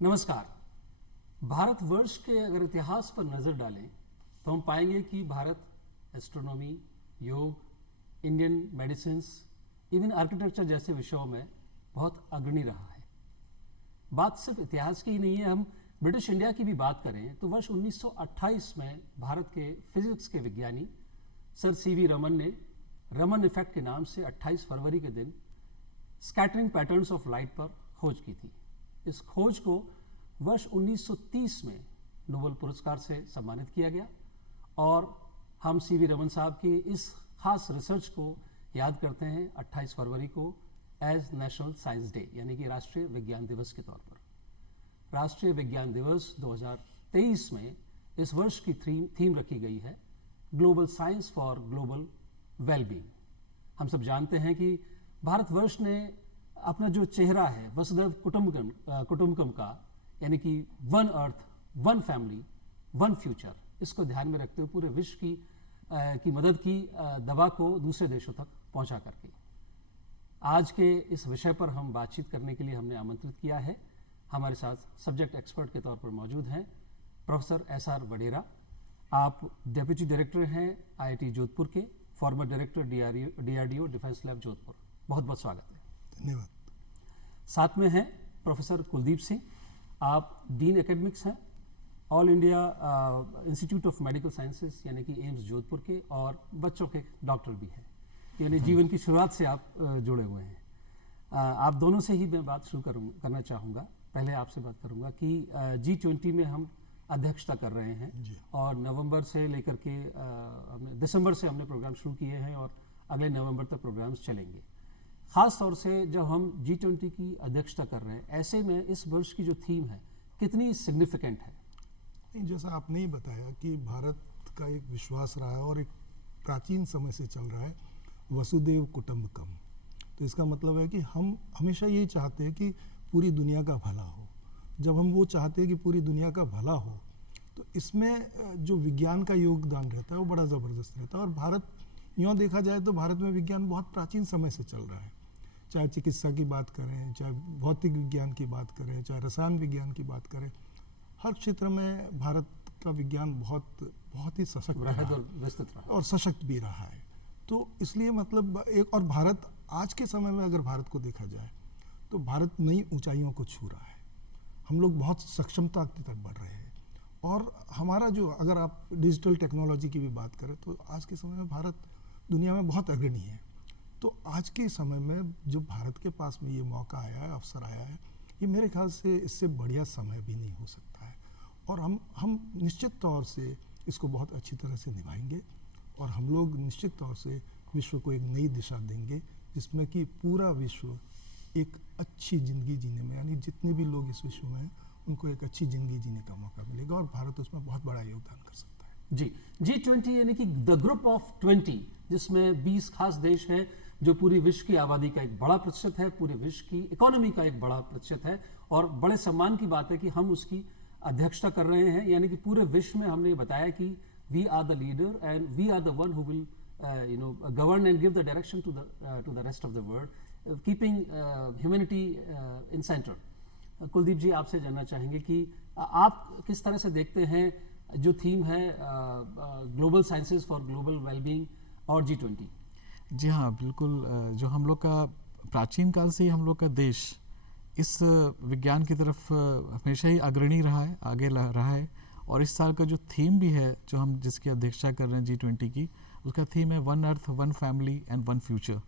नमस्कार। भारतवर्ष के अगर इतिहास पर नज़र डालें तो हम पाएंगे कि भारत एस्ट्रोनॉमी, योग, इंडियन मेडिसिन्स, इवन आर्किटेक्चर जैसे विषयों में बहुत अग्रणी रहा है। बात सिर्फ इतिहास की ही नहीं है, हम ब्रिटिश इंडिया की भी बात करें तो वर्ष 1928 में भारत के फिजिक्स के विज्ञानी सर सीवी रमन ने रमन इफेक्ट के नाम से 28 फरवरी के दिन स्कैटरिंग पैटर्न्स ऑफ लाइट पर खोज की थी। इस खोज को वर्ष 1930 में नोबेल पुरस्कार से सम्मानित किया गया और हम सीवी रमन साहब की इस खास रिसर्च को याद करते हैं 28 फरवरी को एज नेशनल साइंस डे, यानी कि राष्ट्रीय विज्ञान दिवस के तौर पर। राष्ट्रीय विज्ञान दिवस 2023 में इस वर्ष की थीम रखी गई है global science for global wellbeing. हम सब जानते हैं कि भारतवर्ष ने अपना जो चेहरा है वसुधैव कुटुंबकम का, यानी कि one earth, one family, one future, इसको ध्यान में रखते हुए पूरे विश्व की मदद की दवा को दूसरे देशों तक पहुंचा करके आज के इस विषय पर हम बातचीत करने के लिए हमने आमंत्रित किया है। हमारे साथ सब्जेक्ट एक्सपर्ट के तौर पर मौजूद हैं प्रोफेसर एसआर वडेरा। आप डेप्यूटी डायरेक्टर हैं आईआईटी जोधपुर के, farmer director DRDO defence lab Jodhpur. बहुत बहुत स्वागत है। धन्यवाद। साथ में हैं प्रोफेसर कुलदीप सिंह, आप डीन एकेडमिक्स हैं all India institute of medical sciences यानी कि एम्स जोधपुर के, और बच्चों के डॉक्टर भी हैं, यानी जीवन की शुरुआत से आप जुड़े हुए हैं। आप दोनों से ही मैं बात शुरू करना चाहूँगा। पहले आपसे बात करूँगा कि G20 में हम अध्यक्षता कर रहे हैं और नवंबर से लेकर के दिसंबर से हमने प्रोग्राम शुरू किए हैं और अगले नवंबर तक प्रोग्राम्स चलेंगे। ख़ास तौर से जब हम G20 की अध्यक्षता कर रहे हैं, ऐसे में इस वर्ष की जो थीम है कितनी सिग्निफिकेंट है? जैसा आपने ही बताया कि भारत का एक विश्वास रहा है और एक प्राचीन समय से चल रहा है वसुधैव कुटुंबकम। तो इसका मतलब है कि हम हमेशा यही चाहते हैं कि पूरी दुनिया का भला हो। जब हम वो चाहते हैं कि पूरी दुनिया का भला हो तो इसमें जो विज्ञान का योगदान रहता है वो बड़ा ज़बरदस्त रहता है। और भारत, यूँ देखा जाए तो भारत में विज्ञान बहुत प्राचीन समय से चल रहा है। चाहे चिकित्सा की बात करें, चाहे भौतिक विज्ञान की बात करें, चाहे रसायन विज्ञान की बात करें, हर क्षेत्र में भारत का विज्ञान बहुत ही सशक्त रहा है और विस्तृत रहा और सशक्त भी रहा है। तो इसलिए मतलब एक, और भारत आज के समय में अगर भारत को देखा जाए तो भारत नई ऊंचाइयों को छू रहा है। हम लोग बहुत सक्षमता की तरफ बढ़ रहे हैं और हमारा जो, अगर आप डिजिटल टेक्नोलॉजी की भी बात करें तो आज के समय में भारत दुनिया में बहुत अग्रणी है। तो आज के समय में जो भारत के पास में ये मौका आया है, अवसर आया है, ये मेरे ख्याल से इससे बढ़िया समय भी नहीं हो सकता है। और हम निश्चित तौर से इसको बहुत अच्छी तरह से निभाएंगे और हम लोग निश्चित तौर से विश्व को एक नई दिशा देंगे जिसमें कि पूरा विश्व एक अच्छी ज़िंदगी जीने में, यानी जितने भी लोग इस विश्व में हैं उनको एक अच्छी ज़िंदगी जीने का मौका मिलेगा और भारत उसमें बहुत बड़ा योगदान कर सकता है। जी, G20 यानी कि द ग्रुप ऑफ 20, जिसमें 20 खास देश हैं जो पूरी विश्व की आबादी का एक बड़ा प्रतिशत है, पूरे विश्व की इकोनॉमी का एक बड़ा प्रतिशत है और बड़े सम्मान की बात है कि हम उसकी अध्यक्षता कर रहे हैं। यानी कि पूरे विश्व में हमने बताया कि we are the leader and we are the one who will govern and give the direction to the rest of the world, keeping humanity in centre. Kuldeep ji, आपसे जानना चाहेंगे कि आप किस तरह से देखते हैं जो थीम है global sciences for global wellbeing और G20? जी हाँ, बिल्कुल। जो हम लोग का प्राचीन काल से ही हम लोग का देश इस विज्ञान की तरफ हमेशा ही अग्रणी रहा है, आगे रहा है। और इस साल का जो थीम भी है, जो हम जिसकी अध्यक्षता कर रहे हैं G20 की, उसका थीम है one earth, one family and one future.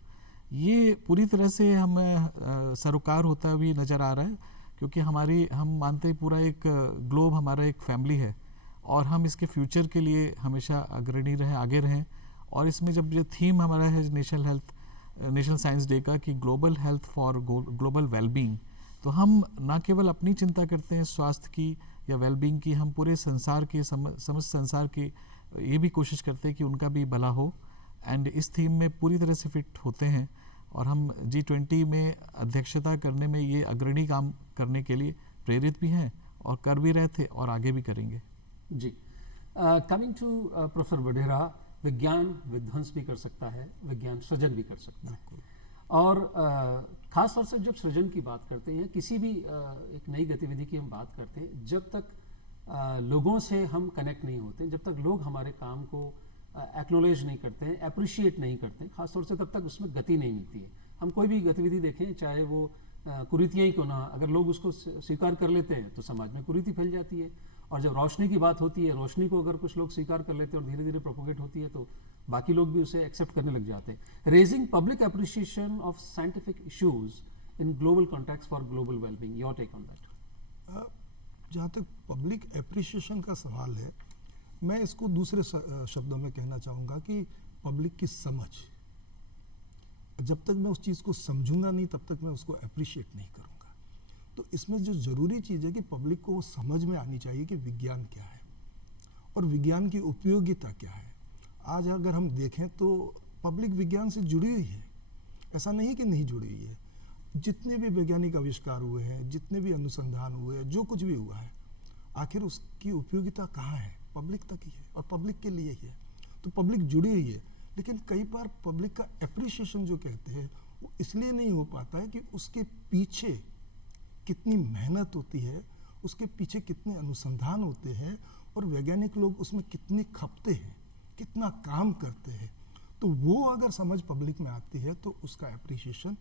ये पूरी तरह से हमें सरोकार होता हुआ नज़र आ रहा है क्योंकि हम मानते हैं पूरा एक ग्लोब हमारा एक फैमिली है और हम इसके फ्यूचर के लिए हमेशा अग्रणी रहें, आगे रहें। और इसमें जब ये थीम हमारा है नेशनल साइंस डे का कि global health for global wellbeing, तो हम ना केवल अपनी चिंता करते हैं स्वास्थ्य की या वेलबींग की, हम पूरे संसार के समस्त संसार की ये भी कोशिश करते हैं कि उनका भी भला हो। एंड इस थीम में पूरी तरह से फिट होते हैं और हम G20 में अध्यक्षता करने में ये अग्रणी काम करने के लिए प्रेरित भी हैं और कर भी रहे थे और आगे भी करेंगे। जी, कमिंग टू प्रोफेसर वडेरा, विज्ञान विध्वंस भी कर सकता है, विज्ञान सृजन भी कर सकता है और ख़ास तौर से जब सृजन की बात करते हैं, किसी भी एक नई गतिविधि की हम बात करते हैं, जब तक लोगों से हम कनेक्ट नहीं होते, जब तक लोग हमारे काम को एक्नॉलेज नहीं करते हैं, अप्रिशिएट नहीं करते, ख़ास तौर से तब तक उसमें गति नहीं मिलती है। हम कोई भी गतिविधि देखें, चाहे वो कुरीतियाँ ही क्यों ना, अगर लोग उसको स्वीकार कर लेते हैं तो समाज में कुरीति फैल जाती है। और जब रोशनी की बात होती है, रोशनी को अगर कुछ लोग स्वीकार कर लेते हैं और धीरे धीरे प्रोपोगेट होती है, तो बाकी लोग भी उसे एक्सेप्ट करने लग जाते हैं। Raising public appreciation of scientific issues in global context for global wellbeing, your take on that. जहाँ तक पब्लिक एप्रिसिएशन का सवाल है, मैं इसको दूसरे शब्दों में कहना चाहूँगा कि पब्लिक की समझ, जब तक मैं उस चीज़ को समझूंगा नहीं तब तक मैं उसको अप्रिशिएट नहीं करूँगा। तो इसमें जो ज़रूरी चीज़ है कि पब्लिक को वो समझ में आनी चाहिए कि विज्ञान क्या है और विज्ञान की उपयोगिता क्या है। आज अगर हम देखें तो पब्लिक विज्ञान से जुड़ी हुई है, ऐसा नहीं कि नहीं जुड़ी हुई है। जितने भी वैज्ञानिक आविष्कार हुए हैं, जितने भी अनुसंधान हुए हैं, जो कुछ भी हुआ है, आखिर उसकी उपयोगिता कहाँ है? पब्लिक तक ही है और पब्लिक के लिए ही है। तो पब्लिक जुड़ी हुई है, लेकिन कई बार पब्लिक का एप्रिसिएशन जो कहते हैं वो इसलिए नहीं हो पाता है कि उसके पीछे कितनी मेहनत होती है, उसके पीछे कितने अनुसंधान होते हैं और वैज्ञानिक लोग उसमें कितने खपते हैं, कितना काम करते हैं। तो वो अगर समझ पब्लिक में आती है तो उसका एप्रिसिएशन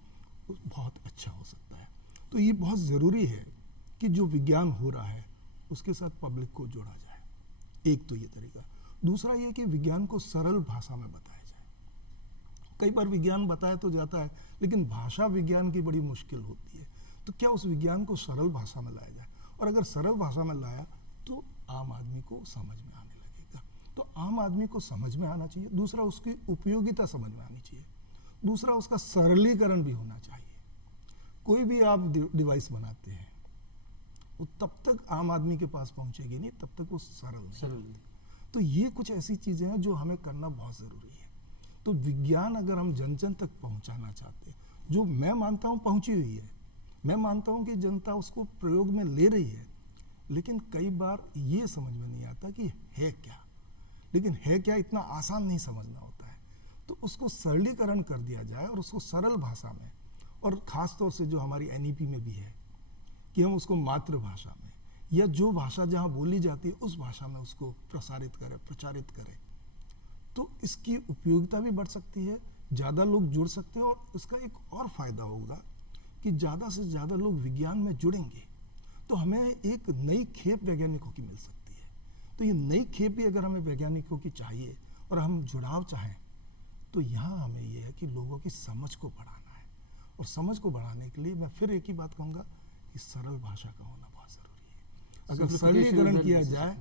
बहुत अच्छा हो सकता है। तो ये बहुत ज़रूरी है कि जो विज्ञान हो रहा है उसके साथ पब्लिक को जोड़ा जाए। एक तो ये तरीका। दूसरा ये कि विज्ञान को सरल भाषा में बताया जाए। कई बार विज्ञान बताया तो जाता है, लेकिन भाषा विज्ञान की बड़ी मुश्किल होती है। तो क्या उस विज्ञान को सरल भाषा में लाया जाए, और अगर सरल भाषा में लाया तो आम आदमी को समझ में आने लगेगा। तो आम आदमी को समझ में आना चाहिए। दूसरा, उसकी उपयोगिता समझ में आनी चाहिए। दूसरा, उसका सरलीकरण भी होना चाहिए। कोई भी आप डिवाइस बनाते हैं वो तब तक आम आदमी के पास पहुंचेगी नहीं, तब तक वो सरल नहीं। तो ये कुछ ऐसी चीज़ें हैं जो हमें करना बहुत ज़रूरी है। तो विज्ञान अगर हम जन जन तक पहुंचाना चाहते हैं, जो मैं मानता हूँ पहुंची हुई है, मैं मानता हूँ कि जनता उसको प्रयोग में ले रही है, लेकिन कई बार ये समझ में नहीं आता कि है क्या। लेकिन है क्या इतना आसान नहीं समझना होता है। तो उसको सरलीकरण कर दिया जाए और उसको सरल भाषा में, और ख़ास तौर से जो हमारी NEP में भी है कि हम उसको मातृभाषा में या जो भाषा जहाँ बोली जाती है उस भाषा में उसको प्रसारित करें, प्रचारित करें, तो इसकी उपयोगिता भी बढ़ सकती है, ज़्यादा लोग जुड़ सकते हैं। और इसका एक और फ़ायदा होगा कि ज़्यादा से ज़्यादा लोग विज्ञान में जुड़ेंगे तो हमें एक नई खेप वैज्ञानिकों की मिल सकती है। तो ये नई खेप भी अगर हमें वैज्ञानिकों की चाहिए और हम जुड़ाव चाहें, तो यहाँ हमें ये है कि लोगों की समझ को बढ़ाना है। और समझ को बढ़ाने के लिए मैं फिर एक ही बात कहूँगा कि सरल भाषा का होना बहुत ज़रूरी है। अगर सरलीकरण किया जाए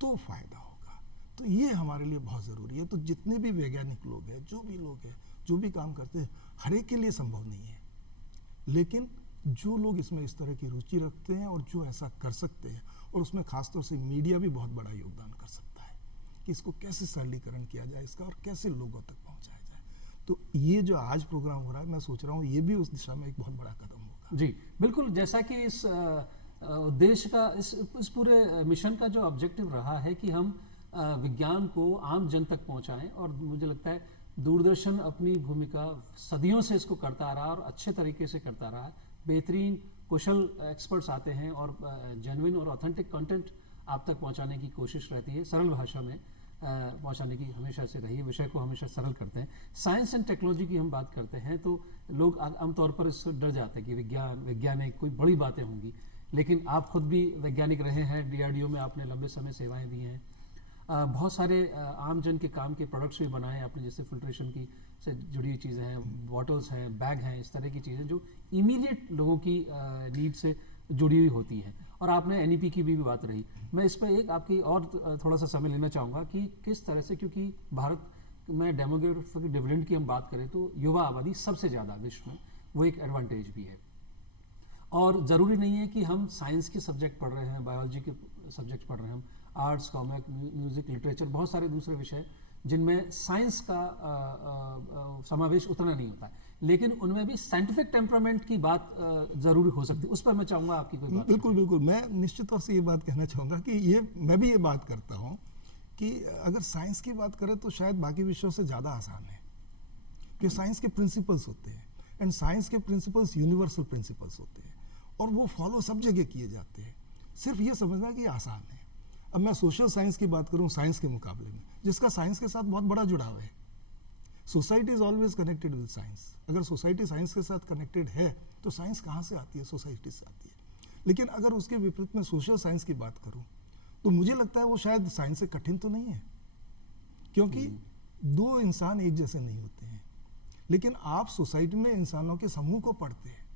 तो फ़ायदा होगा। तो ये हमारे लिए बहुत ज़रूरी है। तो जितने भी वैज्ञानिक लोग हैं, जो भी लोग हैं, जो भी काम करते हैं, हर एक के लिए संभव नहीं है, लेकिन जो लोग इसमें इस तरह की रुचि रखते हैं और जो ऐसा कर सकते हैं, और उसमें खासतौर से मीडिया भी बहुत बड़ा योगदान कर सकता है कि इसको कैसे सरलीकरण किया जाए इसका और कैसे लोगों तक पहुंचाया जाए। तो ये जो आज प्रोग्राम हो रहा है, मैं सोच रहा हूँ ये भी उस दिशा में एक बहुत बड़ा कदम होगा। जी बिल्कुल, जैसा कि इस उद्देश्य का, इस पूरे मिशन का जो ऑब्जेक्टिव रहा है कि हम विज्ञान को आम जन तक पहुंचाएं, और मुझे लगता है दूरदर्शन अपनी भूमिका सदियों से इसको करता आ रहा है और अच्छे तरीके से करता रहा है। बेहतरीन कुशल एक्सपर्ट्स आते हैं और जेन्युइन और ऑथेंटिक कंटेंट आप तक पहुंचाने की कोशिश रहती है, सरल भाषा में पहुंचाने की हमेशा से रही है। विषय को हमेशा सरल करते हैं। साइंस एंड टेक्नोलॉजी की हम बात करते हैं तो लोग आमतौर पर इससे डर जाते हैं कि वैज्ञानिक कोई बड़ी बातें होंगी, लेकिन आप खुद भी वैज्ञानिक रहे हैं, DRDO में आपने लंबे समय सेवाएं दी हैं, बहुत सारे आम जन के काम के प्रोडक्ट्स भी बनाए हैं आपने, जैसे फिल्ट्रेशन की से जुड़ी हुई चीज़ें हैं, बॉटल्स हैं, बैग हैं, इस तरह की चीज़ें जो इमीडिएट लोगों की नीड से जुड़ी हुई होती हैं। और आपने NEP की भी बात रही। मैं इस पर एक आपकी और थोड़ा सा समय लेना चाहूँगा कि किस तरह से, क्योंकि भारत में डेमोग्राफिक डिविडेंड की हम बात करें तो युवा आबादी सबसे ज़्यादा विश्व में, वो एक एडवांटेज भी है। और ज़रूरी नहीं है कि हम साइंस के सब्जेक्ट पढ़ रहे हैं, बायोलॉजी के सब्जेक्ट पढ़ रहे हैं, हम आर्ट्स, कॉमर्स, म्यूज़िक, लिटरेचर, बहुत सारे दूसरे विषय जिनमें साइंस का समावेश उतना नहीं होता है, लेकिन उनमें भी साइंटिफिक टेम्परामेंट की बात ज़रूरी हो सकती है। उस पर मैं चाहूँगा आपकी कोई बात। बिल्कुल बिल्कुल, मैं निश्चित तौर से ये बात कहना चाहूँगा कि मैं भी ये बात करता हूँ कि अगर साइंस की बात करें तो शायद बाकी विषयों से ज़्यादा आसान है, कि साइंस के प्रिंसिपल्स होते हैं। एंड साइंस के प्रिंसिपल्स यूनिवर्सल प्रिंसिपल्स होते हैं और वो फॉलो सब जगह किए जाते हैं। सिर्फ ये समझना कि आसान है। अब मैं सोशल साइंस की बात करूं साइंस के मुकाबले में, जिसका साइंस के साथ बहुत बड़ा जुड़ाव है। Society is always connected with science. अगर सोसाइटी साइंस के साथ कनेक्टेड है तो साइंस कहाँ से आती है? सोसाइटी से आती है। लेकिन अगर उसके विपरीत में सोशल साइंस की बात करूं तो मुझे लगता है वो शायद साइंस से कठिन तो नहीं है, क्योंकि दो इंसान एक जैसे नहीं होते हैं। लेकिन आप सोसाइटी में इंसानों के समूह को पढ़ते हैं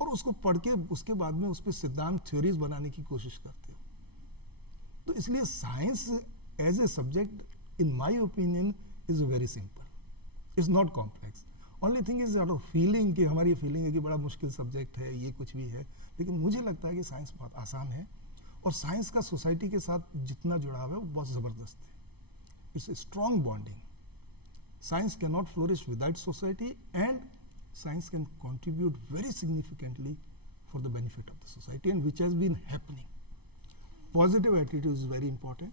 और उसको पढ़ के उसके बाद में उस पर सिद्धांत थ्योरीज बनाने की कोशिश करते हो। तो इसलिए science as a subject in my opinion is very simple, is not complex. Only thing is out of feeling कि हमारी फीलिंग है कि बड़ा मुश्किल सब्जेक्ट है, ये कुछ भी है। लेकिन मुझे लगता है कि साइंस बहुत आसान है और साइंस का सोसाइटी के साथ जितना जुड़ाव है वो बहुत ज़बरदस्त है। It's a strong bonding. Science cannot flourish without society, and science can contribute very significantly for the benefit of the society, and which has been happening. Positive attitude is very important.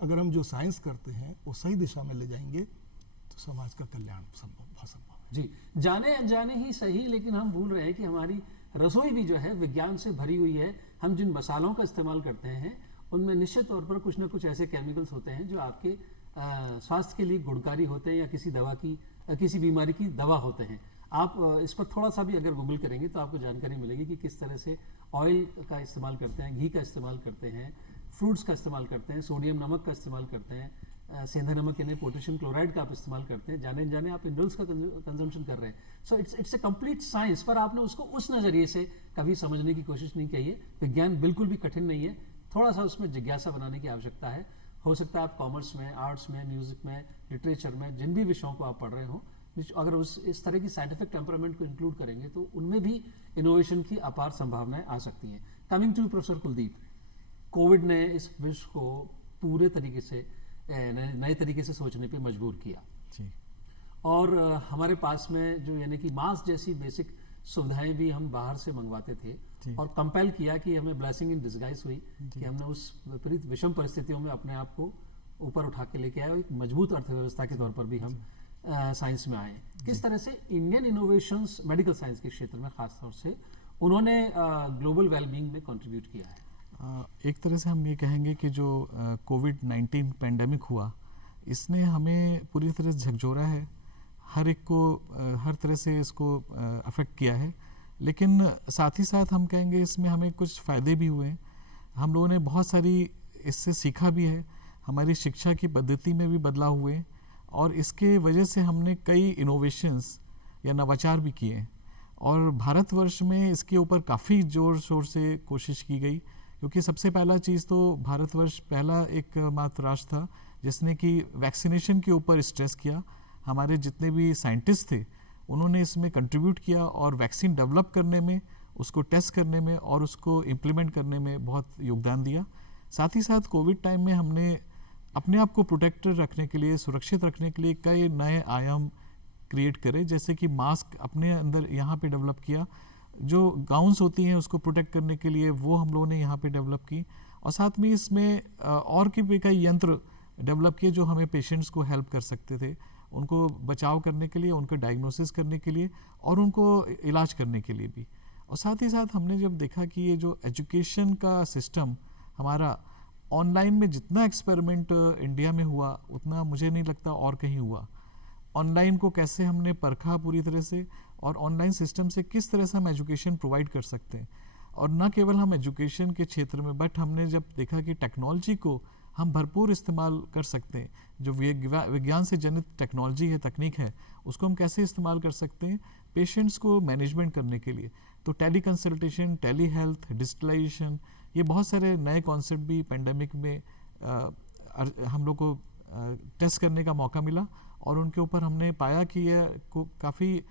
अगर हम जो science करते हैं वो सही दिशा में ले जाएंगे तो समाज का कल्याण बहुत संभव है। जी, जाने अनजाने ही सही, लेकिन हम भूल रहे हैं कि हमारी रसोई भी जो है विज्ञान से भरी हुई है। हम जिन मसालों का इस्तेमाल करते हैं उनमें निश्चित तौर पर कुछ ना कुछ ऐसे केमिकल्स होते हैं जो आपके स्वास्थ्य के लिए गुणकारी होते हैं या किसी दवा की किसी बीमारी की दवा होते हैं। आप इस पर थोड़ा सा भी अगर गूगल करेंगे तो आपको जानकारी मिलेगी कि किस तरह से ऑयल का इस्तेमाल करते हैं, घी का इस्तेमाल करते हैं, फ्रूट्स का इस्तेमाल करते हैं, सोडियम नमक का इस्तेमाल करते हैं, सेंधा नमक यानी पोटेशियम क्लोराइड का आप इस्तेमाल करते हैं। जाने जाने आप मिनरल्स का कंजम्पशन कर रहे हैं। So it's a complete science, पर आपने उसको उस नज़रिए से कभी समझने की कोशिश नहीं की है। विज्ञान बिल्कुल भी कठिन नहीं है, थोड़ा सा उसमें जिज्ञासा बनाने की आवश्यकता है। हो सकता है आप कॉमर्स में, आर्ट्स में, म्यूजिक में, लिटरेचर में, जिन भी विषयों को आप पढ़ रहे हो, अगर इस तरह की साइंटिफिक टेम्परामेंट को इंक्लूड करेंगे तो उनमें भी इनोवेशन की अपार संभावनाएं आ सकती हैं। Coming to professor Kuldeep, Covid ने इस विश्व को पूरे तरीके से नए तरीके से सोचने पे मजबूर किया जी। और हमारे पास में जो यानी कि मास्क जैसी बेसिक सुविधाएं भी हम बाहर से मंगवाते थे और कंपेल किया कि हमें ब्लेसिंग इन डिस्गाइज हुई कि हमने उस विपरीत विषम परिस्थितियों में अपने आप को ऊपर उठा के लेके आए। एक मजबूत अर्थव्यवस्था के तौर पर भी हम साइंस में आए। किस तरह से इंडियन इनोवेशंस मेडिकल साइंस के क्षेत्र में खास तौर से उन्होंने ग्लोबल वेलबींग में कंट्रीब्यूट किया है? एक तरह से हम ये कहेंगे कि जो कोविड-19 पेंडेमिक हुआ, इसने हमें पूरी तरह से झकझोरा है, हर एक को हर तरह से इसको अफेक्ट किया है। लेकिन साथ ही साथ हम कहेंगे इसमें हमें कुछ फ़ायदे भी हुए हैं। हम लोगों ने बहुत सारी इससे सीखा भी है, हमारी शिक्षा की पद्धति में भी बदलाव हुए और इसके वजह से हमने कई इनोवेशंस या नवाचार भी किए हैं और भारतवर्ष में इसके ऊपर काफ़ी ज़ोर शोर से कोशिश की गई, क्योंकि सबसे पहला चीज़ तो भारतवर्ष पहला एक मात्र राष्ट्र था जिसने कि वैक्सीनेशन के ऊपर स्ट्रेस किया। हमारे जितने भी साइंटिस्ट थे उन्होंने इसमें कंट्रीब्यूट किया और वैक्सीन डेवलप करने में, उसको टेस्ट करने में और उसको इम्प्लीमेंट करने में बहुत योगदान दिया। साथ ही साथ कोविड टाइम में हमने अपने आप को प्रोटेक्टेड रखने के लिए, सुरक्षित रखने के लिए कई नए आयाम क्रिएट करे, जैसे कि मास्क अपने अंदर यहाँ पे डेवलप किया, जो गाउन्स होती हैं उसको प्रोटेक्ट करने के लिए वो हम लोगों ने यहाँ पे डेवलप की और साथ में इसमें और भी कई यंत्र डेवलप किए जो हमें पेशेंट्स को हेल्प कर सकते थे, उनको बचाव करने के लिए, उनको डायग्नोसिस करने के लिए और उनको इलाज करने के लिए भी। और साथ ही साथ हमने जब देखा कि ये जो एजुकेशन का सिस्टम हमारा ऑनलाइन में जितना एक्सपेरिमेंट इंडिया में हुआ उतना मुझे नहीं लगता और कहीं हुआ। ऑनलाइन को कैसे हमने परखा पूरी तरह से और ऑनलाइन सिस्टम से किस तरह से हम एजुकेशन प्रोवाइड कर सकते हैं, और न केवल हम एजुकेशन के क्षेत्र में बट हमने जब देखा कि टेक्नोलॉजी को हम भरपूर इस्तेमाल कर सकते हैं, जो विज्ञान से जनित टेक्नोलॉजी है, तकनीक है, उसको हम कैसे इस्तेमाल कर सकते हैं पेशेंट्स को मैनेजमेंट करने के लिए। तो teleconsultation, telehealth, digitalization, ये बहुत सारे नए कॉन्सेप्ट भी पेंडेमिक में हम लोग को टेस्ट करने का मौका मिला और उनके ऊपर हमने पाया कि ये काफ़ी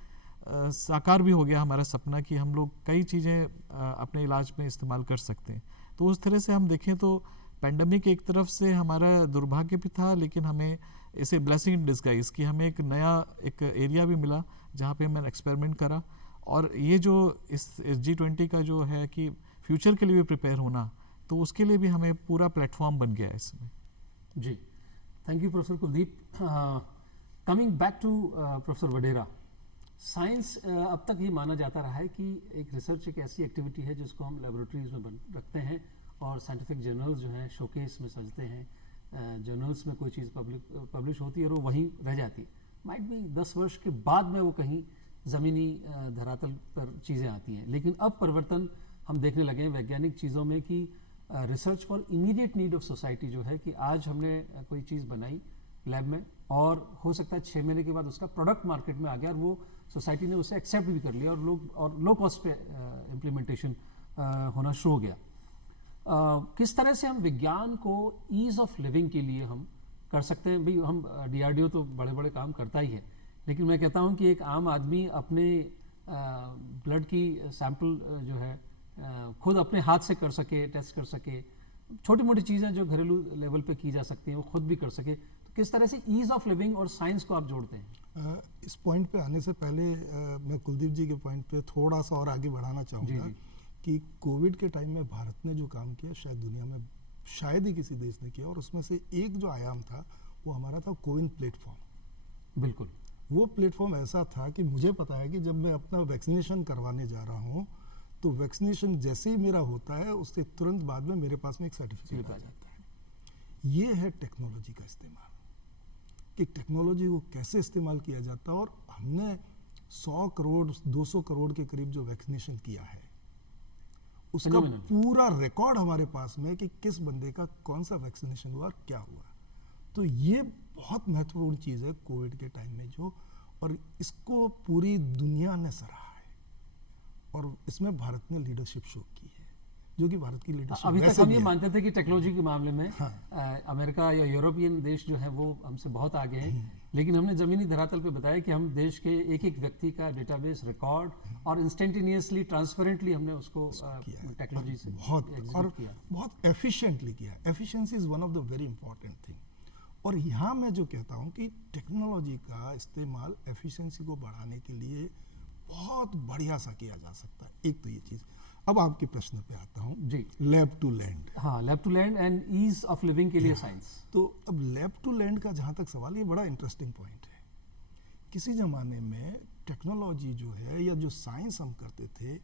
साकार भी हो गया हमारा सपना कि हम लोग कई चीज़ें अपने इलाज में इस्तेमाल कर सकते हैं। तो उस तरह से हम देखें तो पेंडेमिक एक तरफ से हमारा दुर्भाग्य भी था, लेकिन हमें इसे ब्लेसिंग इन डिस्गाइज कि हमें एक नया एक एरिया भी मिला जहाँ पे मैंने एक्सपेरिमेंट करा। और ये जो इस G20 का जो है कि फ्यूचर के लिए भी प्रिपेयर होना, तो उसके लिए भी हमें पूरा प्लेटफॉर्म बन गया है इसमें। जी, thank you professor Kuldeep. Coming back to professor Wadhera, science अब तक ये माना जाता रहा है कि एक रिसर्च एक ऐसी एक्टिविटी है जिसको हम लेबोरेटरीज में रखते हैं और साइंटिफिक जर्नल्स जो हैं शोकेस में सजते हैं, जर्नल्स में कोई चीज़ पब्लिश होती है और वो वहीं रह जाती है। माइट बी 10 वर्ष के बाद में वो कहीं ज़मीनी धरातल पर चीज़ें आती हैं, लेकिन अब परिवर्तन हम देखने लगे हैं वैज्ञानिक चीज़ों में कि research for immediate need of society जो है कि आज हमने कोई चीज़ बनाई लैब में और हो सकता है 6 महीने के बाद उसका प्रोडक्ट मार्केट में आ गया और वो सोसाइटी ने उसे एक्सेप्ट भी कर लिया और लो कॉस्ट पे इम्प्लीमेंटेशन होना शुरू हो गया। किस तरह से हम विज्ञान को ईज ऑफ लिविंग के लिए हम कर सकते हैं? भाई हम DRDO तो बड़े बड़े काम करता ही है, लेकिन मैं कहता हूँ कि एक आम आदमी अपने ब्लड की सैंपल जो है खुद अपने हाथ से कर सके, टेस्ट कर सके, छोटी मोटी चीज़ें जो घरेलू लेवल पे की जा सकती हैं वो खुद भी कर सके, तो किस तरह से ईज ऑफ लिविंग और साइंस को आप जोड़ते हैं? इस पॉइंट पे आने से पहले मैं कुलदीप जी के पॉइंट पे थोड़ा सा और आगे बढ़ाना चाहूँगा कि कोविड के टाइम में भारत ने जो काम किया शायद दुनिया में शायद ही किसी देश ने किया, और उसमें से एक जो आयाम था वो हमारा था कोविन प्लेटफॉर्म। बिल्कुल, वो प्लेटफॉर्म ऐसा था कि मुझे पता है कि जब मैं अपना वैक्सीनेशन करवाने जा रहा हूँ तो वैक्सीनेशन जैसे ही मेरा होता है उसके तुरंत बाद में मेरे पास में एक सर्टिफिकेट आ जाता है। ये है टेक्नोलॉजी का इस्तेमाल, कि टेक्नोलॉजी को कैसे इस्तेमाल किया जाता है। और हमने 100 करोड़ 200 करोड़ के करीब जो वैक्सीनेशन किया है उसका पूरा रिकॉर्ड हमारे पास में कि किस बंदे का कौन सा वैक्सीनेशन हुआ और क्या हुआ। तो ये बहुत महत्वपूर्ण चीज़ है कोविड के टाइम में जो, और इसको पूरी दुनिया ने सराहा है और इसमें भारत ने लीडरशिप शो की है, जो कि भारत की लीडरशिप अभी तक हम ये मानते थे कि टेक्नोलॉजी के मामले में अमेरिका या यूरोपियन देश जो है वो हमसे बहुत आगे हैं, लेकिन हमने ज़मीनी धरातल पे बताया कि हम देश के एक एक व्यक्ति का डेटाबेस रिकॉर्ड और इंस्टेंटेनियसली ट्रांसपेरेंटली हमने उसको टेक्नोलॉजी से बहुत एफिशिएंटली किया। Efficiency is one of the very important thing. और यहाँ मैं जो कहता हूँ कि टेक्नोलॉजी का इस्तेमाल एफिशिएंसी को बढ़ाने के लिए बहुत बढ़िया सा किया जा सकता है। एक तो ये चीज़। अब आपके प्रश्न पे आता हूँ जी, लैब टू लैंड। हाँ, lab to land and ease of living के लिए साइंस। तो अब लैब टू लैंड का जहाँ तक सवाल, ये बड़ा इंटरेस्टिंग पॉइंट है। किसी ज़माने में टेक्नोलॉजी जो है या जो साइंस हम करते थे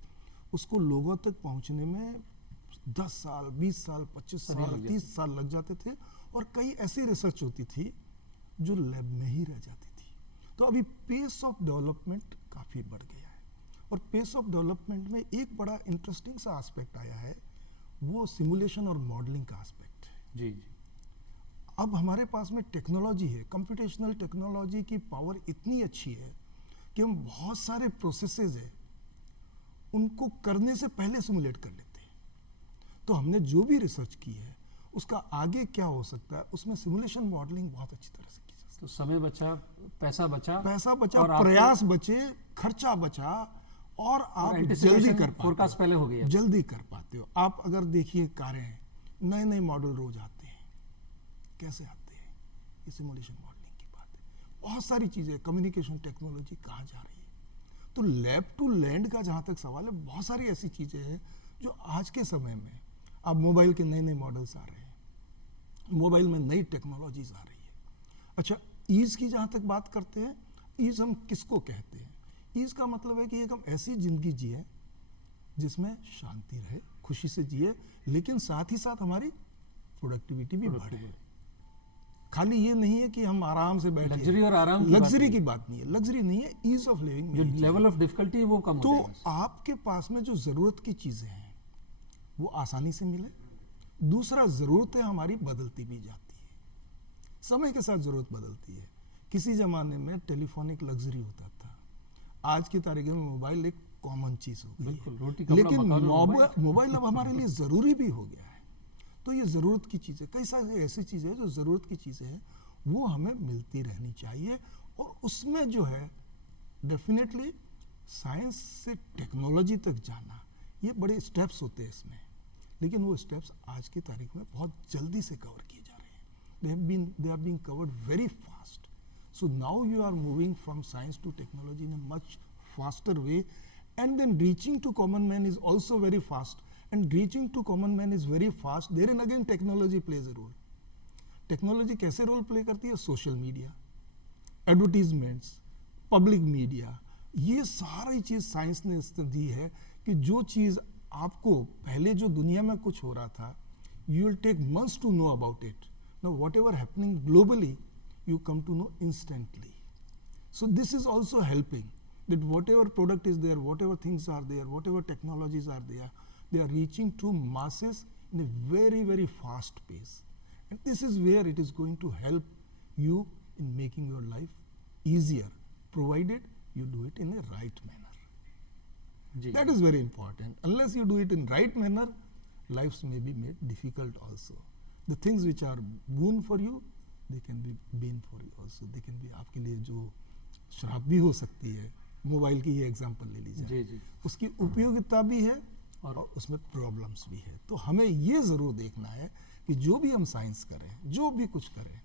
उसको लोगों तक पहुँचने में 10 साल 20 साल 25 साल 30 साल लग जाते थे, और कई ऐसी रिसर्च होती थी जो लैब में ही रह जाती थी। तो अभी पेस ऑफ डेवलपमेंट काफ़ी बढ़ गया है, और पेस ऑफ डेवलपमेंट में एक बड़ा इंटरेस्टिंग सा एस्पेक्ट आया है, वो सिमुलेशन और मॉडलिंग का एस्पेक्ट है। जी जी। अब हमारे पास में टेक्नोलॉजी है, कंप्यूटेशनल टेक्नोलॉजी की पावर इतनी अच्छी है कि हम बहुत सारे प्रोसेसेस है उनको करने से पहले सिमुलेट कर लेते हैं। तो हमने जो भी रिसर्च की है उसका आगे क्या हो सकता है, उसमें सिमुलेशन मॉडलिंग बहुत अच्छी तरह से की जा सकती है। तो समय बचा, पैसा बचा, प्रयास बचे, खर्चा बचा, और आप जल्दी कर पाते, फोरकास्ट पहले हो गया, जल्दी कर पाते हो। आप अगर देखिए कारें, नए नए मॉडल रोज आते हैं, कैसे आते हैं, ये सिमुलेशन मॉडलिंग की बात है। बहुत सारी चीजें, कम्युनिकेशन टेक्नोलॉजी कहाँ जा रही है। तो लैब टू लैंड का जहाँ तक सवाल है, बहुत सारी ऐसी चीजें हैं जो आज के समय में, अब मोबाइल के नए नए मॉडल्स आ रहे हैं, मोबाइल में नई टेक्नोलॉजीज आ रही है। अच्छा, ईज की जहाँ तक बात करते हैं, ईज हम किसको कहते हैं? ईज का मतलब है कि एक हम ऐसी जिंदगी जिए जिसमें शांति रहे, खुशी से जिए, लेकिन साथ ही साथ हमारी प्रोडक्टिविटी भी बढ़े। खाली ये नहीं है कि हम आराम से बैठे, लग्जरी और आराम लग्जरी की बात नहीं है, लग्जरी नहीं है, ईज ऑफ लिविंग, जो लेवल ऑफ डिफिकल्टी है वो कम हो जाएगा। तो आपके पास में जो जरूरत की चीजें हैं वो आसानी से मिले। दूसरा, जरूरतें हमारी बदलती भी जाती है, समय के साथ जरूरत बदलती है। किसी जमाने में टेलीफोनिक लग्जरी होता था, आज की तारीख में मोबाइल एक कॉमन चीज हो गई है, लेकिन मोबाइल अब हमारे लिए जरूरी भी हो गया है। तो ये जरूरत की चीजें, कई सारी ऐसी चीजें जो जरूरत की चीजें हैं वो हमें मिलती रहनी चाहिए। और उसमें जो है डेफिनेटली साइंस से टेक्नोलॉजी तक जाना, ये बड़े स्टेप्स होते हैं इसमें, लेकिन वो स्टेप्स आज की तारीख में बहुत जल्दी से कवर किए जा रहे हैं। they are being covered very fast. So now you are moving from science to technology in a much faster way, and then reaching to common man is also very fast, and reaching to common man is very fast. Therein again technology plays a role. Technology कैसे role play करती है? Social media, advertisements, public media, ये सारी चीज़ science ने इसने दी है कि जो चीज़ आपको पहले जो दुनिया में कुछ हो रहा था, you will take months to know about it. Now whatever happening globally, you come to know instantly. So this is also helping that whatever product is there, whatever things are there, whatever technologies are there, they are reaching to masses in a very, very fast pace. And this is where it is going to help you in making your life easier, provided you do it in a right manner. जी That is very important. Unless you do it in right manner, lives may be made difficult also. The things which are boon for you, they can be bane for you also. They can be आपके लिए जो श्राप भी हो सकती है. Mobile की ये एग्जांपल ले लीजिए, जी जी उसकी उपयोगिता भी है और और उसमें प्रॉब्लम्स भी है. तो हमें ये ज़रूर देखना है कि जो भी हम साइंस करें, जो भी कुछ करें,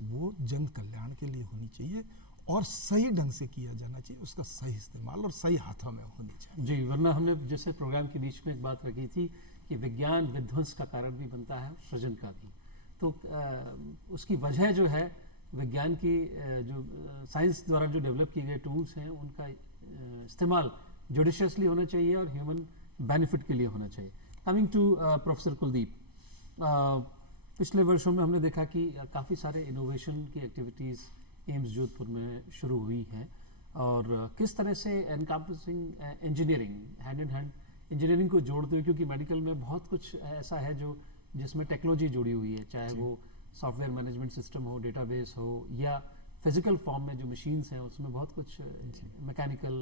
वो जन कल्याण के लिए होनी चाहिए और सही ढंग से किया जाना चाहिए. उसका सही इस्तेमाल और सही हाथों में होनी चाहिए. जी, वरना हमने जैसे प्रोग्राम के बीच में एक बात रखी थी कि विज्ञान विध्वंस का कारण भी बनता है, सृजन का भी. तो उसकी वजह जो है विज्ञान की जो साइंस द्वारा जो डेवलप किए गए टूल्स हैं उनका इस्तेमाल जुडिशियसली होना चाहिए और ह्यूमन बेनिफिट के लिए होना चाहिए. कमिंग टू प्रोफेसर कुलदीप, पिछले वर्षों में हमने देखा कि काफ़ी सारे इनोवेशन की एक्टिविटीज़ एम्स जोधपुर में शुरू हुई हैं और किस तरह से encompassing engineering, hand in hand engineering को जोड़ते हुए, क्योंकि मेडिकल में बहुत कुछ ऐसा है जो जिसमें टेक्नोलॉजी जुड़ी हुई है, चाहे वो सॉफ्टवेयर मैनेजमेंट सिस्टम हो, डेटाबेस हो, या फिजिकल फॉर्म में जो मशीन्स हैं उसमें बहुत कुछ mechanical,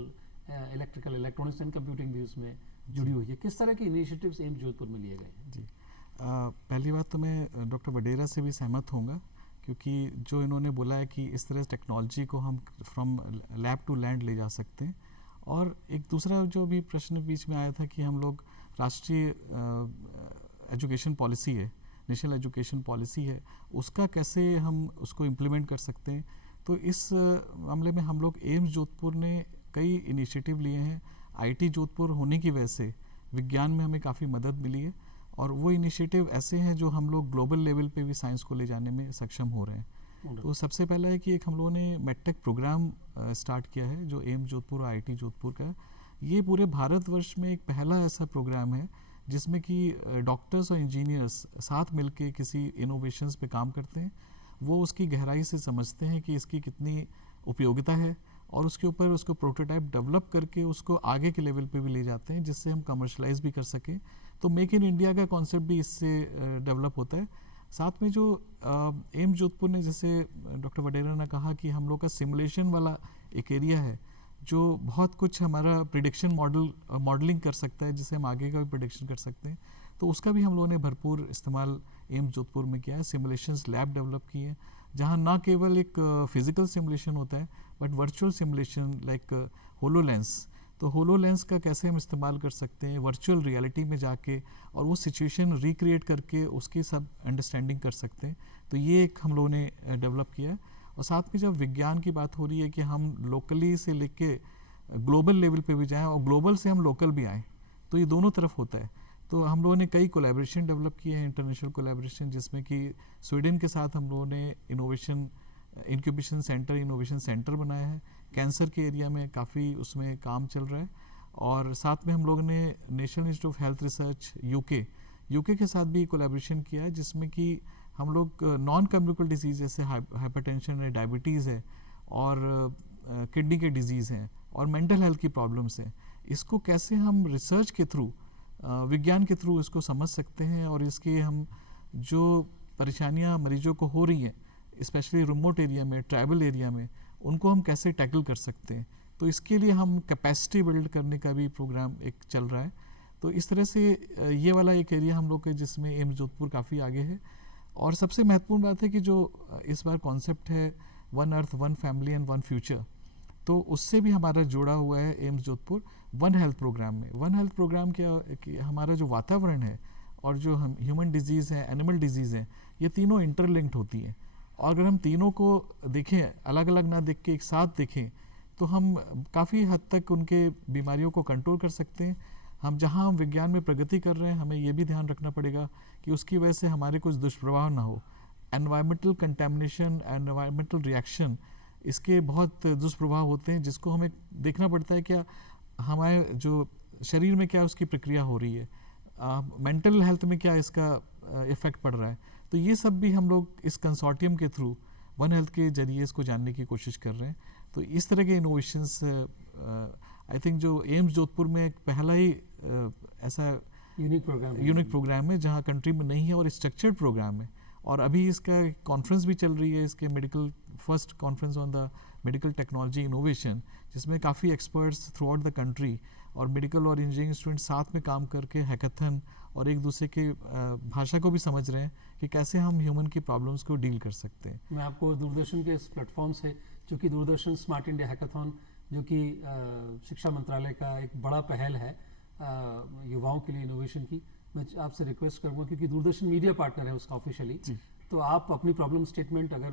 electrical, electronics and computing भी उसमें जुड़ी हुई है. किस तरह के इनिशिएटिव्स एम्स जोधपुर में लिए गए हैं? जी, पहली बात तो मैं डॉक्टर वडेरा से भी सहमत होऊंगा, क्योंकि जो इन्होंने बोला है कि इस तरह टेक्नोलॉजी को हम फ्रॉम लैब टू लैंड ले जा सकते हैं. और एक दूसरा जो भी प्रश्न बीच में आया था कि हम लोग राष्ट्रीय एजुकेशन पॉलिसी है, नेशनल एजुकेशन पॉलिसी है, उसका कैसे हम उसको इम्प्लीमेंट कर सकते हैं. तो इस मामले में हम लोग एम्स जोधपुर ने कई इनिशिएटिव लिए हैं. आईटी जोधपुर होने की वजह से विज्ञान में हमें काफ़ी मदद मिली है और वो इनिशिएटिव ऐसे हैं जो हम लोग ग्लोबल लेवल पे भी साइंस को ले जाने में सक्षम हो रहे हैं. तो सबसे पहला है कि एक हम लोगों ने मेडटेक प्रोग्राम स्टार्ट किया है जो एम्स जोधपुर और आईटी जोधपुर का. ये पूरे भारतवर्ष में एक पहला ऐसा प्रोग्राम है जिसमें कि डॉक्टर्स और इंजीनियर्स साथ मिलके किसी इनोवेशंस पे काम करते हैं. वो उसकी गहराई से समझते हैं कि इसकी कितनी उपयोगिता है और उसके ऊपर उसको प्रोटोटाइप डेवलप करके उसको आगे के लेवल पे भी ले जाते हैं जिससे हम कमर्शलाइज भी कर सकें. तो मेक इन इंडिया का कॉन्सेप्ट भी इससे डेवलप होता है. साथ में जो एम्स जोधपुर ने, जैसे डॉक्टर वडेरा ने कहा कि हम लोग का सिमुलेशन वाला एक एरिया है जो बहुत कुछ हमारा प्रिडिक्शन मॉडलिंग कर सकता है, जिससे हम आगे का भी प्रिडिक्शन कर सकते हैं. तो उसका भी हम लोगों ने भरपूर इस्तेमाल एम्स जोधपुर में किया है. सिमुलेशंस लैब डेवलप किए हैं जहाँ ना केवल एक फिजिकल सिमुलेशन होता है but virtual simulation like HoloLens. तो होलोलेंस का कैसे हम इस्तेमाल कर सकते हैं वर्चुअल रियलिटी में जाके और वो सिचुएशन रिक्रिएट करके उसकी सब अंडरस्टैंडिंग कर सकते हैं. तो ये एक हम लोगों ने डेवलप किया है. और साथ में जब विज्ञान की बात हो रही है कि हम लोकली से लेके ग्लोबल लेवल पे भी जाएं और ग्लोबल से हम लोकल भी आएँ, तो ये दोनों तरफ होता है. तो हम लोगों ने कई कोलैबोरेशन डेवलप किए हैं, इंटरनेशनल कोलैबोरेशन, जिसमें कि स्वीडन के साथ हम लोगों ने innovation incubation centre, innovation centre बनाया है. कैंसर के एरिया में काफ़ी उसमें काम चल रहा है. और साथ में हम लोग ने national institute of health research UK के साथ भी कोलैबोरेशन किया है, जिसमें कि हम लोग नॉन कम्युनिकेबल डिजीज़ जैसे हाइपरटेंशन है, डायबिटीज़ है और किडनी के डिजीज़ हैं और मेंटल हेल्थ की प्रॉब्लम्स हैं, इसको कैसे हम रिसर्च के थ्रू, विज्ञान के थ्रू इसको समझ सकते हैं और इसके हम जो परेशानियां मरीजों को हो रही हैं स्पेशली रिमोट एरिया में, ट्राइबल एरिया में, उनको हम कैसे टैकल कर सकते हैं. तो इसके लिए हम कैपेसिटी बिल्ड करने का भी प्रोग्राम एक चल रहा है. तो इस तरह से ये वाला एक एरिया हम लोग के जिसमें एम्स जोधपुर काफ़ी आगे है. और सबसे महत्वपूर्ण बात है कि जो इस बार कॉन्सेप्ट है one earth one family and one future, तो उससे भी हमारा जुड़ा हुआ है AIIMS Jodhpur one health program में. वन हेल्थ प्रोग्राम क्या, हमारा जो वातावरण है और जो हम ह्यूमन डिजीज़ है, एनिमल डिजीज़ है, ये तीनों इंटरलिंक्ड होती हैं. और अगर हम तीनों को देखें, अलग अलग ना देख के एक साथ देखें, तो हम काफ़ी हद तक उनके बीमारियों को कंट्रोल कर सकते हैं. हम जहाँ विज्ञान में प्रगति कर रहे हैं, हमें ये भी ध्यान रखना पड़ेगा कि उसकी वजह से हमारे कुछ दुष्प्रभाव ना हो. एनवायरमेंटल कंटेमिनेशन, एनवायरमेंटल रिएक्शन, इसके बहुत दुष्प्रभाव होते हैं जिसको हमें देखना पड़ता है क्या हमारे जो शरीर में क्या उसकी प्रक्रिया हो रही है, मेंटल हेल्थ में क्या इसका इफेक्ट पड़ रहा है। तो ये सब भी हम लोग इस कंसोर्टियम के थ्रू वन हेल्थ के जरिए इसको जानने की कोशिश कर रहे हैं। तो इस तरह के इनोवेशंस आई थिंक जो एम्स जोधपुर में एक पहला ही ऐसा यूनिक प्रोग्राम है जहाँ कंट्री में नहीं है और स्ट्रक्चर्ड प्रोग्राम है। और अभी इसका कॉन्फ्रेंस भी चल रही है, इसके medical first conference on the medical technology innovation, जिसमें काफ़ी experts through out the country और मेडिकल और इंजीनियरिंग स्टूडेंट साथ में काम करके हैकाथन और एक दूसरे के भाषा को भी समझ रहे हैं कि कैसे हम ह्यूमन की प्रॉब्लम्स को डील कर सकते हैं। मैं आपको दूरदर्शन के इस प्लेटफॉर्म से, चूँकि दूरदर्शन स्मार्ट इंडिया हैकाथन जो कि शिक्षा मंत्रालय का एक बड़ा पहल है युवाओं के लिए इनोवेशन की, मैं आपसे रिक्वेस्ट करूँगा क्योंकि दूरदर्शन मीडिया पार्टनर है उसका ऑफिशियली, तो आप अपनी प्रॉब्लम स्टेटमेंट अगर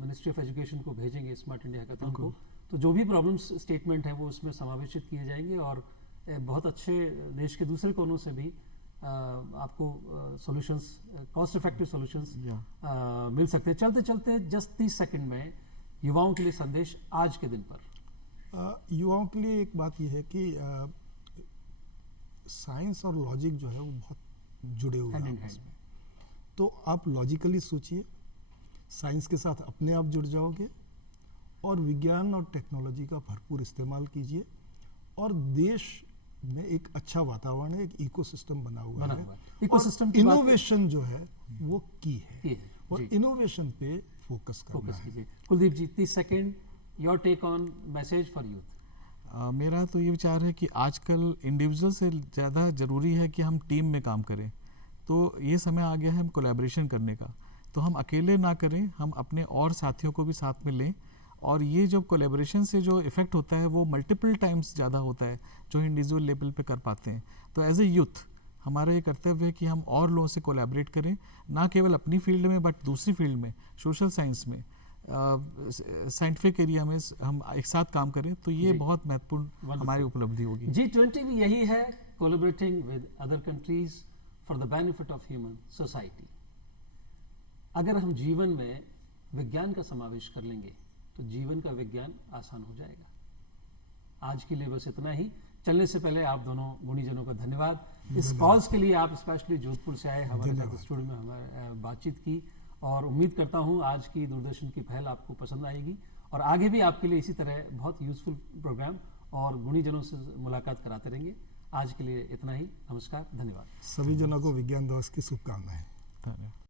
मिनिस्ट्री ऑफ एजुकेशन को भेजेंगे स्मार्ट इंडिया हैकाथन को, तो जो भी प्रॉब्लम स्टेटमेंट है वो उसमें समावेशित किए जाएंगे और बहुत अच्छे देश के दूसरे कोनों से भी आपको सॉल्यूशंस, कॉस्ट इफेक्टिव सॉल्यूशंस मिल सकते हैं। चलते चलते जस्ट 30 सेकंड में युवाओं के लिए संदेश आज के दिन पर। युवाओं के लिए एक बात यह है कि साइंस और लॉजिक जो है वो बहुत जुड़े हुए हैं आपस में। तो आप लॉजिकली सोचिए, साइंस के साथ अपने आप जुड़ जाओगे और विज्ञान और टेक्नोलॉजी का भरपूर इस्तेमाल कीजिए और देश में एक अच्छा वातावरण है, एक इकोसिस्टम बना हुआ है। इकोसिस्टम इनोवेशन जो है वो की है और इनोवेशन पे फोकस करना है। Kuldeep ji 30 second, your take on message for youth. मेरा तो ये विचार है कि आजकल इंडिविजुअल से ज़्यादा ज़रूरी है कि हम टीम में काम करें। तो ये समय आ गया है हम कोलैबोरेशन करने का, तो हम अकेले ना करें, हम अपने और साथियों को भी साथ में लें। और ये जो कोलैबोरेशन से जो इफ़ेक्ट होता है वो मल्टीपल टाइम्स ज़्यादा होता है जो इंडिविजुअल लेवल पे कर पाते हैं। तो एज ए यूथ हमारा ये कर्तव्य है कि हम और लोगों से कोलैबोरेट करें, ना केवल अपनी फील्ड में बट दूसरी फील्ड में, सोशल साइंस में, साइंटिफिक एरिया में हम एक साथ काम करें। तो ये बहुत महत्वपूर्ण हमारी उपलब्धि होगी। G20 भी यही है, collaborating with other countries for the benefit of human society. अगर हम जीवन में विज्ञान का समावेश कर लेंगे तो जीवन का विज्ञान आसान हो जाएगा। आज के लिए बस इतना ही। चलने से पहले आप दोनों गुणीजनों का धन्यवाद। इस कॉज के लिए आप स्पेशली जोधपुर से आए, हमारे साथ स्टूडियो में हमारे बातचीत की और उम्मीद करता हूँ आज की दूरदर्शन की पहल आपको पसंद आएगी और आगे भी आपके लिए इसी तरह बहुत यूजफुल प्रोग्राम और गुणीजनों से मुलाकात कराते रहेंगे। आज के लिए इतना ही। नमस्कार, धन्यवाद। सभी जनों को विज्ञान दिवस की शुभकामनाएं। धन्यवाद।